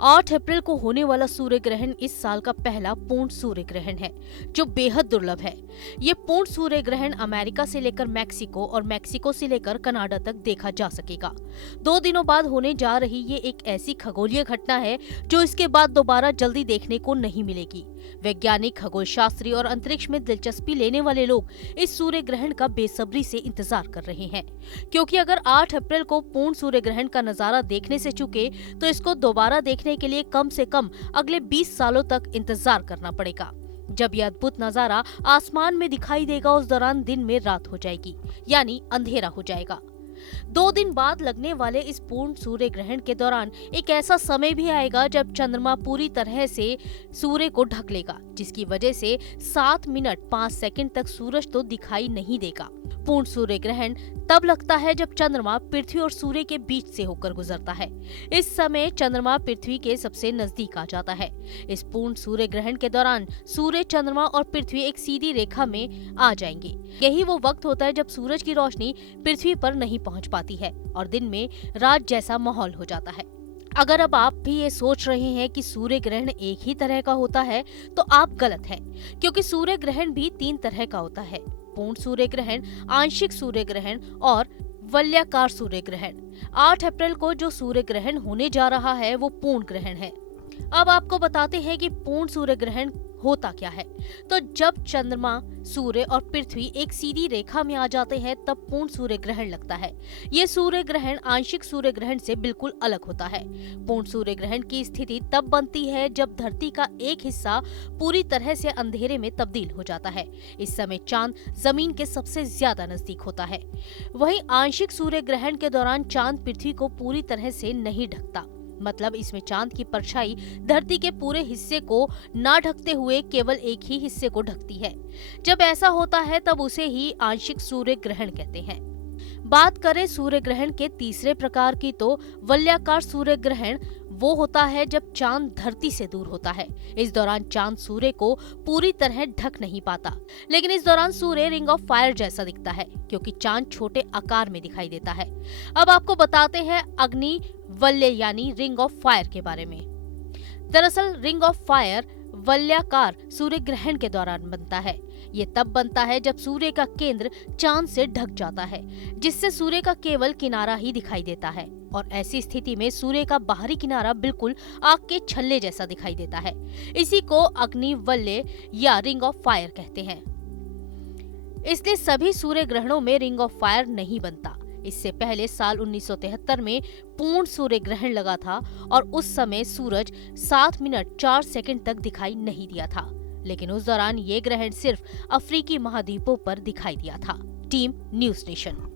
8 अप्रैल को होने वाला सूर्य ग्रहण इस साल का पहला पूर्ण सूर्य ग्रहण है, जो बेहद दुर्लभ है। ये पूर्ण सूर्य ग्रहण अमेरिका से लेकर मैक्सिको और मैक्सिको से लेकर कनाडा तक देखा जा सकेगा। 2 दिनों बाद होने जा रही ये एक ऐसी खगोलीय घटना है जो इसके बाद दोबारा जल्दी देखने को नहीं मिलेगी। वैज्ञानिक, खगोल शास्त्री और अंतरिक्ष में दिलचस्पी लेने वाले लोग इस सूर्य ग्रहण का बेसब्री से इंतजार कर रहे हैं, क्योंकि अगर 8 अप्रैल को पूर्ण सूर्य ग्रहण का नजारा देखने से चूके तो इसको दोबारा देखने के लिए कम से कम अगले 20 सालों तक इंतजार करना पड़ेगा। जब यह अद्भुत नजारा आसमान में दिखाई देगा, उस दौरान दिन में रात हो जाएगी, यानी अंधेरा हो जाएगा। 2 दिन बाद लगने वाले इस पूर्ण सूर्य ग्रहण के दौरान एक ऐसा समय भी आएगा जब चंद्रमा पूरी तरह से सूर्य को ढक लेगा, जिसकी वजह से 7 मिनट 5 सेकंड तक सूरज तो दिखाई नहीं देगा। पूर्ण सूर्य ग्रहण तब लगता है जब चंद्रमा पृथ्वी और सूर्य के बीच से होकर गुजरता है। इस समय चंद्रमा पृथ्वी के सबसे नजदीक आ जाता है। इस पूर्ण सूर्य ग्रहण के दौरान सूर्य, चंद्रमा और पृथ्वी एक सीधी रेखा में आ जाएंगे। यही वो वक्त होता है जब सूरज की रोशनी पृथ्वी पर नहीं पहुंच पाती है और दिन में रात जैसा माहौल हो जाता है। अगर अब आप भी ये सोच रहे हैं कि सूर्य ग्रहण एक ही तरह का होता है, तो आप गलत हैं, क्योंकि सूर्य ग्रहण भी 3 तरह का होता है: पूर्ण सूर्य ग्रहण, आंशिक सूर्य ग्रहण और वलयाकार सूर्य ग्रहण। 8 अप्रैल को जो सूर्य ग्रहण होने जा रहा है वो पूर्ण ग्रहण है। अब आपको बताते हैं कि पूर्ण सूर्य ग्रहण होता क्या है। तो जब चंद्रमा, सूर्य और पृथ्वी एक सीधी रेखा में आ जाते हैं तब पूर्ण सूर्य ग्रहण लगता है। ये सूर्य ग्रहण आंशिक सूर्य ग्रहण से बिल्कुल अलग होता है। पूर्ण सूर्य ग्रहण की स्थिति तब बनती है जब धरती का एक हिस्सा पूरी तरह से अंधेरे में तब्दील हो जाता है। इस समय चांद जमीन के सबसे ज्यादा नजदीक होता है। वहीं आंशिक सूर्य ग्रहण के दौरान चांद पृथ्वी को पूरी तरह से नहीं ढकता, मतलब इसमें चांद की परछाई धरती के पूरे हिस्से को ना ढकते हुए केवल एक ही हिस्से को ढकती है। जब ऐसा होता है तब उसे ही आंशिक सूर्य ग्रहण कहते हैं। बात करें सूर्य ग्रहण के तीसरे प्रकार की, तो वलयाकार सूर्य ग्रहण वो होता है जब चांद धरती से दूर होता है। इस दौरान चांद सूर्य को पूरी तरह ढक नहीं पाता, लेकिन इस दौरान सूर्य रिंग ऑफ फायर जैसा दिखता है, क्योंकि चांद छोटे आकार में दिखाई देता है। अब आपको बताते हैं अग्नि वलय यानी रिंग ऑफ फायर के बारे में। दरअसल रिंग ऑफ फायर वलयाकार सूर्य ग्रहण के दौरान बनता है। ये तब बनता है जब सूर्य का केंद्र चांद से ढक जाता है, जिससे सूर्य का केवल किनारा ही दिखाई देता है, और ऐसी स्थिति में सूर्य का बाहरी किनारा बिल्कुल आग के छल्ले जैसा दिखाई देता है। इसी को अग्नि वलय या रिंग ऑफ फायर कहते हैं। इसलिए सभी सूर्य ग्रहणों में रिंग ऑफ फायर नहीं बनता। इससे पहले साल 1973 में पूर्ण सूर्य ग्रहण लगा था और उस समय सूरज 7 मिनट 4 सेकंड तक दिखाई नहीं दिया था, लेकिन उस दौरान ये ग्रहण सिर्फ अफ्रीकी महाद्वीपों पर दिखाई दिया था। Team news nation.